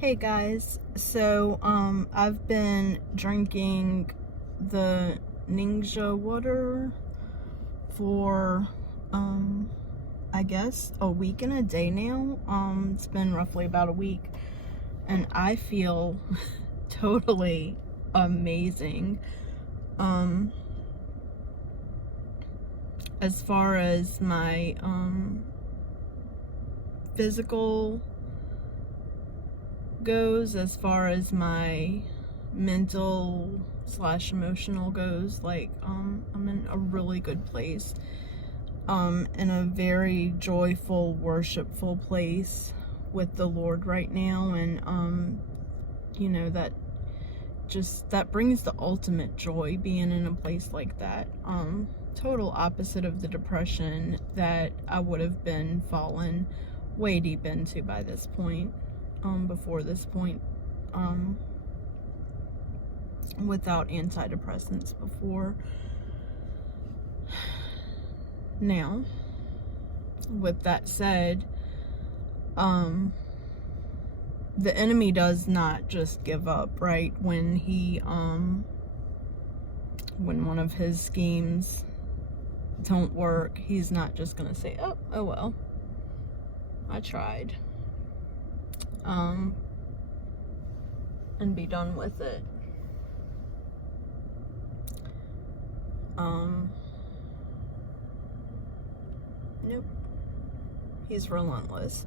Hey guys, so I've been drinking the Ningxia water for I guess a week and a day now. It's been roughly about a week and I feel totally amazing. As far as my physical goes, as far as my mental / emotional goes, like I'm in a really good place, in a very joyful, worshipful place with the Lord right now. And you know, that brings the ultimate joy, being in a place like that. Total opposite of the depression that I would have been fallen way deep into by this point. Before this point, without antidepressants before. Now, with that said, the enemy does not just give up, right? When when one of his schemes don't work, he's not just gonna say, oh well, I tried. And be done with it. Nope. He's relentless.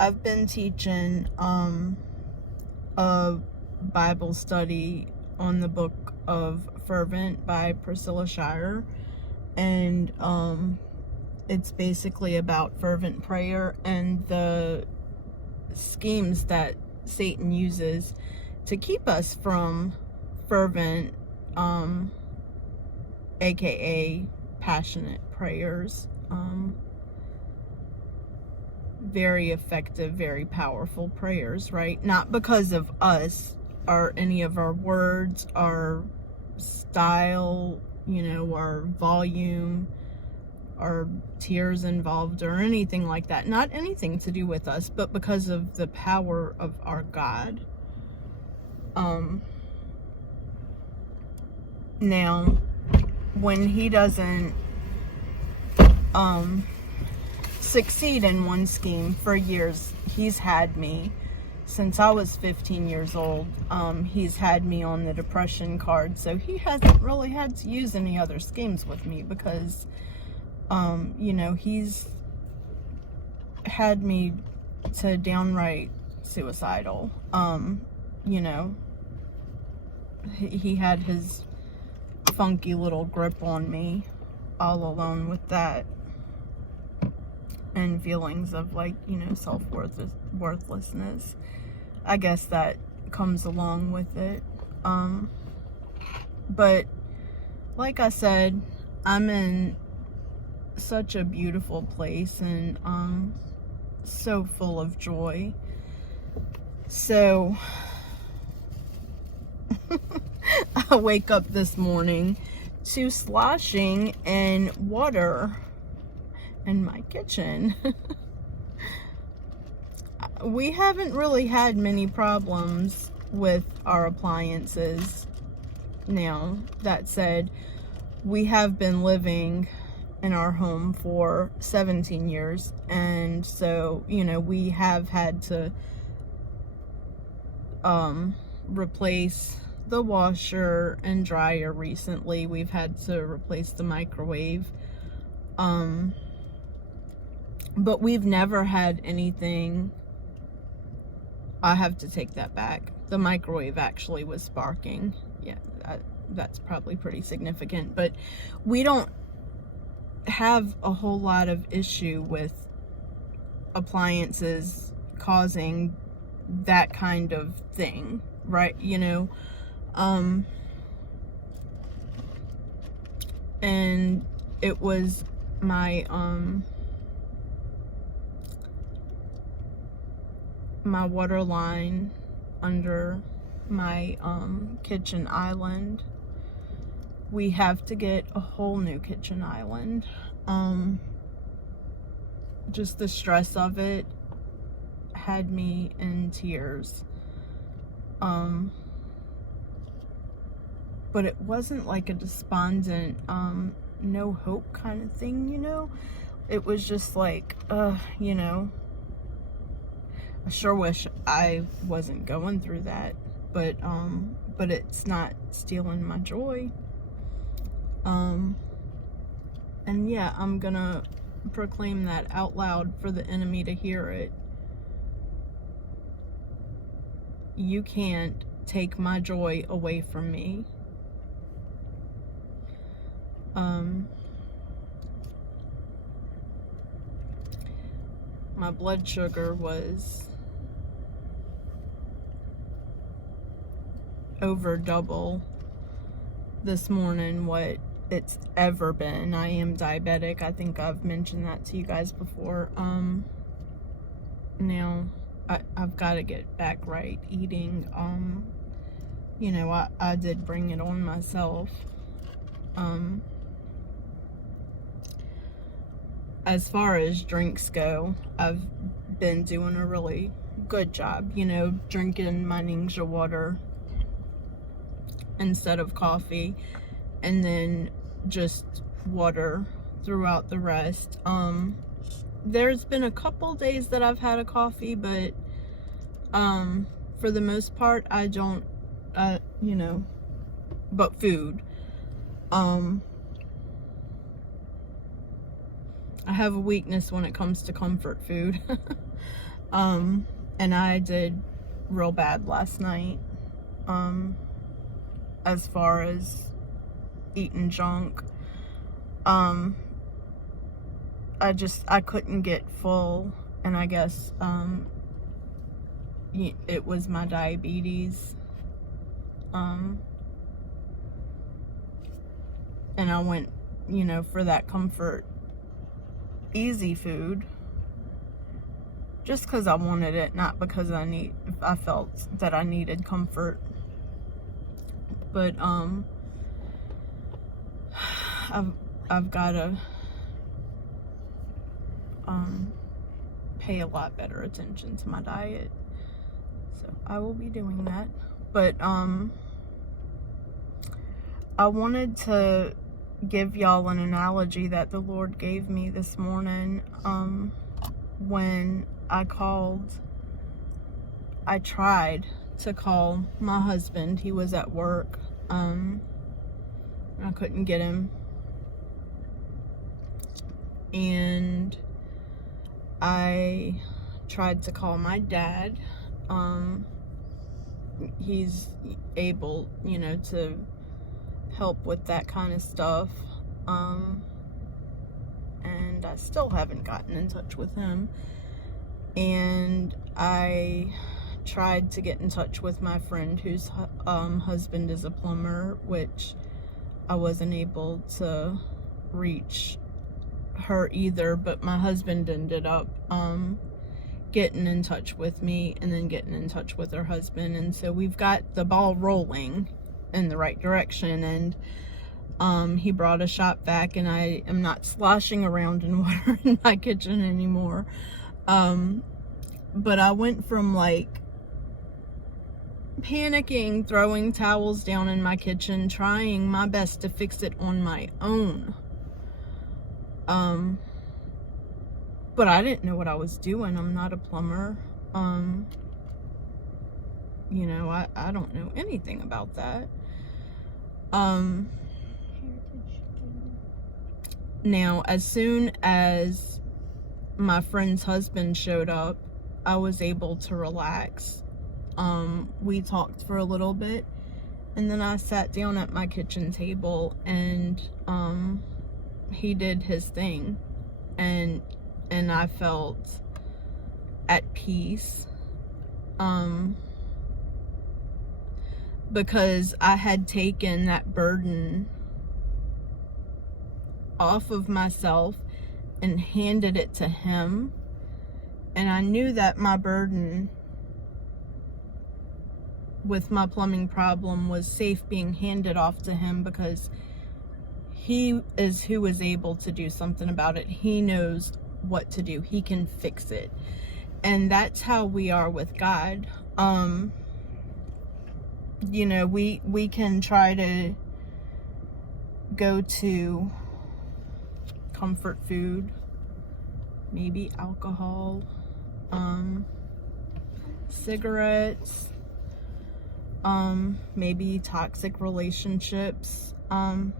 I've been teaching a Bible study on the book of Fervent by Priscilla Shire, and it's basically about fervent prayer and the schemes that Satan uses to keep us from fervent, aka passionate prayers. Very effective, very powerful prayers, right? Not because of us or any of our words, our style, our volume, or tears involved, or anything like that. Not anything to do with us, but because of the power of our God. Now, when he doesn't succeed in one scheme, for years he's had me since I was 15 years old. He's had me on the depression card, so he hasn't really had to use any other schemes with me, because he's had me to downright suicidal. He had his funky little grip on me, all alone with that, and feelings of self-worthlessness. I guess that comes along with it. But like I said, I'm in such a beautiful place, and so full of joy. So I wake up this morning to sloshing and water in my kitchen. We haven't really had many problems with our appliances. Now, that said, we have been living in our home for 17 years, and so we have had to replace the washer and dryer recently. We've had to replace the microwave, but we've never had anything. I have to take that back. The microwave actually was sparking. Yeah, that's probably pretty significant, but we don't have a whole lot of issue with appliances causing that kind of thing, right? And it was my my water line under my kitchen island. We have to get a whole new kitchen island. Just the stress of it had me in tears. But it wasn't like a despondent, no hope kind of thing, you know? It was just like, you know, I sure wish I wasn't going through that, but it's not stealing my joy. And yeah, I'm gonna proclaim that out loud for the enemy to hear it. You can't take my joy away from me. My blood sugar was over double this morning what it's ever been. I am diabetic. I think I've mentioned that to you guys before. Now I've got to get back right eating. You know, I did bring it on myself. As far as drinks go, I've been doing a really good job, you know, drinking my Ninja water instead of coffee, and then just water throughout the rest. There's been a couple days that I've had a coffee, but for the most part I don't, you know, but food. I have a weakness when it comes to comfort food. And I did real bad last night, as far as eating junk. I couldn't get full, and I guess, it was my diabetes. And I went, you know, for that comfort easy food just because I wanted it, not because I felt that I needed comfort. But I've got to pay a lot better attention to my diet, so I will be doing that. But I wanted to give y'all an analogy that the Lord gave me this morning. When I tried to call my husband. He was at work. I couldn't get him, and I tried to call my dad. He's able, you know, to help with that kind of stuff, and I still haven't gotten in touch with him. And I tried to get in touch with my friend whose husband is a plumber, which I wasn't able to reach her either, but my husband ended up getting in touch with me and then getting in touch with her husband, and so we've got the ball rolling in the right direction. And he brought a shop vac, and I am not sloshing around in water in my kitchen anymore. But I went from like panicking, throwing towels down in my kitchen, trying my best to fix it on my own. But I didn't know what I was doing. I'm not a plumber. You know, I don't know anything about that. Now, as soon as my friend's husband showed up, I was able to relax. We talked for a little bit, and then I sat down at my kitchen table, and he did his thing, and I felt at peace, because I had taken that burden off of myself and handed it to him. And I knew that my burden with my plumbing problem was safe being handed off to him, because he is who is able to do something about it. He knows what to do. He can fix it. And that's how we are with God. you know, we can try to go to comfort food, maybe alcohol, cigarettes, maybe toxic relationships, Hobby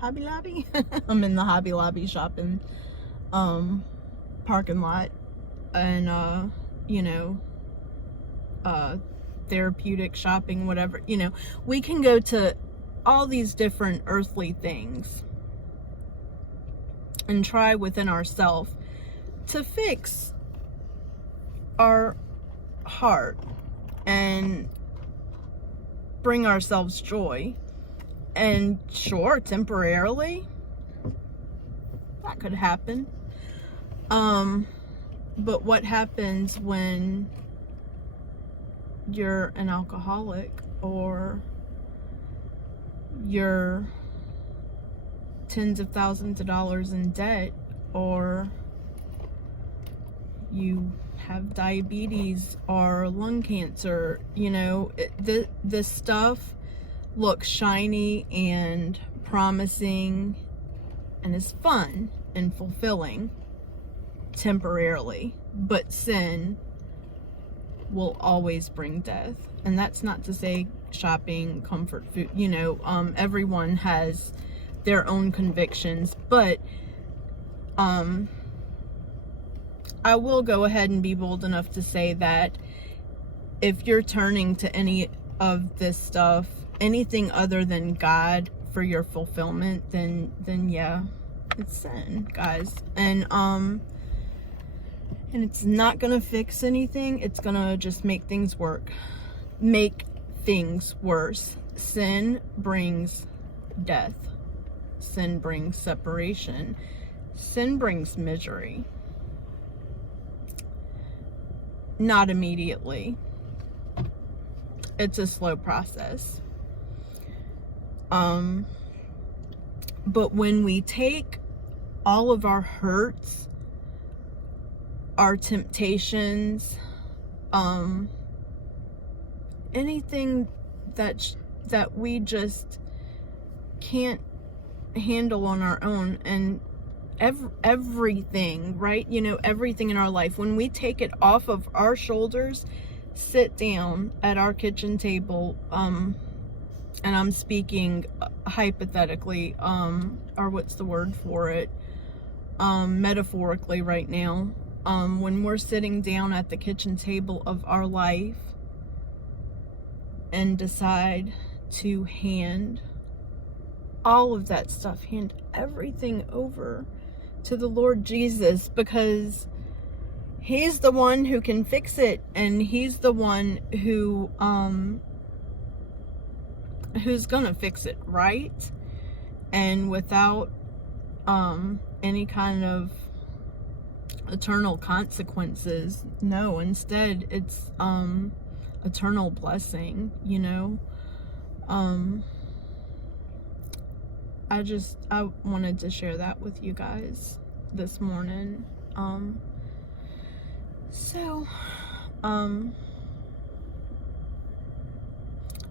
Lobby. I'm in the Hobby Lobby shopping parking lot, and you know, therapeutic shopping, whatever, you know, we can go to all these different earthly things and try within ourselves to fix our heart and bring ourselves joy. And sure, temporarily that could happen, but what happens when you're an alcoholic, or you're tens of thousands of dollars in debt, or you have diabetes or lung cancer? You know, this stuff looks shiny and promising and is fun and fulfilling temporarily, but sin will always bring death. And that's not to say shopping, comfort food, you know, everyone has their own convictions, but I will go ahead and be bold enough to say that if you're turning to any of this stuff, anything other than God, for your fulfillment, then yeah, it's sin, guys. And it's not gonna fix anything. It's gonna just make things worse. Sin brings death. Sin brings separation. Sin brings misery. Not immediately. It's a slow process. But when we take all of our hurts, our temptations, anything that we just can't handle on our own, and everything, right? You know, everything in our life, when we take it off of our shoulders, sit down at our kitchen table, and I'm speaking hypothetically, or what's the word for it, metaphorically right now, when we're sitting down at the kitchen table of our life and decide to hand all of that stuff, hand everything over to the Lord Jesus, because He's the one who can fix it, and He's the one who's gonna fix it, right? And without any kind of eternal consequences. No, instead it's eternal blessing, you know. I wanted to share that with you guys this morning.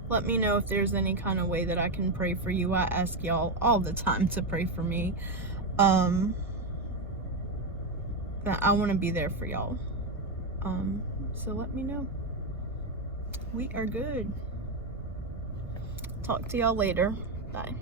Let me know if there's any kind of way that I can pray for you. I ask y'all all the time to pray for me. I want to be there for y'all. So let me know. We are good. Talk to y'all later. Bye.